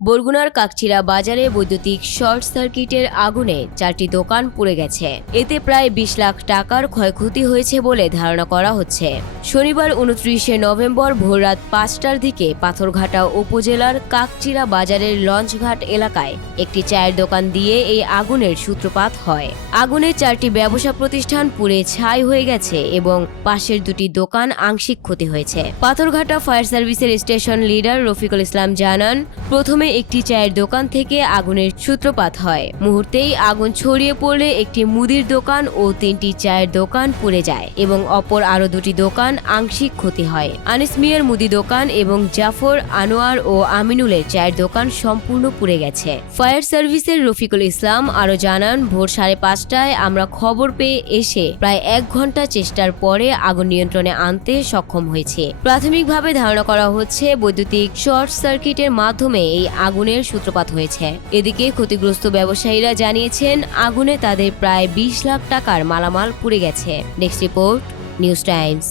বরগুনার কাকচিরা বাজারে বৈদ্যুতিক শর্ট সার্কিটের আগুনে 4টি দোকান পুড়ে গেছে। এতে প্রায় 20 লাখ টাকার ক্ষয়ক্ষতি হয়েছে বলে ধারণা করা হচ্ছে। শনিবার 29শে নভেম্বর ভোররাত 5টার দিকে পাথরঘাটা উপজেলার কাকচিরা বাজারের লঞ্চঘাট এলাকায় একটি চায়ের দোকান দিয়ে এই আগুনের সূত্রপাত হয়। আগুনে 4টি ব্যবসা প্রতিষ্ঠান পুড়ে ছাই হয়ে গেছে এবং পাশের দুটি দোকান আংশিক ক্ষতি হয়েছে। পাথরঘাটা ফায়ার সার্ভিসের স্টেশন লিডার রফিকুল ইসলাম জানান, প্রথমে একটি চায়ের দোকান থেকে আগুনের সূত্রপাত হয়। মুহূর্তেই আগুন ছড়িয়ে পড়লে একটি মুদির দোকান ও 3টি চায়ের দোকান পুড়ে যায় এবং অপর আরো দুটি দোকান আংশিক ক্ষতি হয়। আনিস মিয়ার মুদি দোকান এবং জাফর, আনোয়ার ও আমিনুলের চায়ের দোকান সম্পূর্ণ পুড়ে গেছে। ফায়ার সার্ভিসের রফিকুল ইসলাম আরো জানান, ভোর 5:30টায় আমরা খবর পেয়ে এসে প্রায় 1 ঘন্টা চেষ্টার পরে আগুন নিয়ন্ত্রণে আনতে সক্ষম হয়েছে। প্রাথমিকভাবে ধারণা করা হচ্ছে বৈদ্যুতিক শর্ট সার্কিটের মাধ্যমে এই আগুনের সূত্রপাত হয়েছে। এদিকে ক্ষতিগ্রস্ত ব্যবসায়ীরা জানিয়েছেন, আগুনে তাদের প্রায় 20 লাখ টাকার মালামাল পুড়ে গেছে। Desk report, news Times.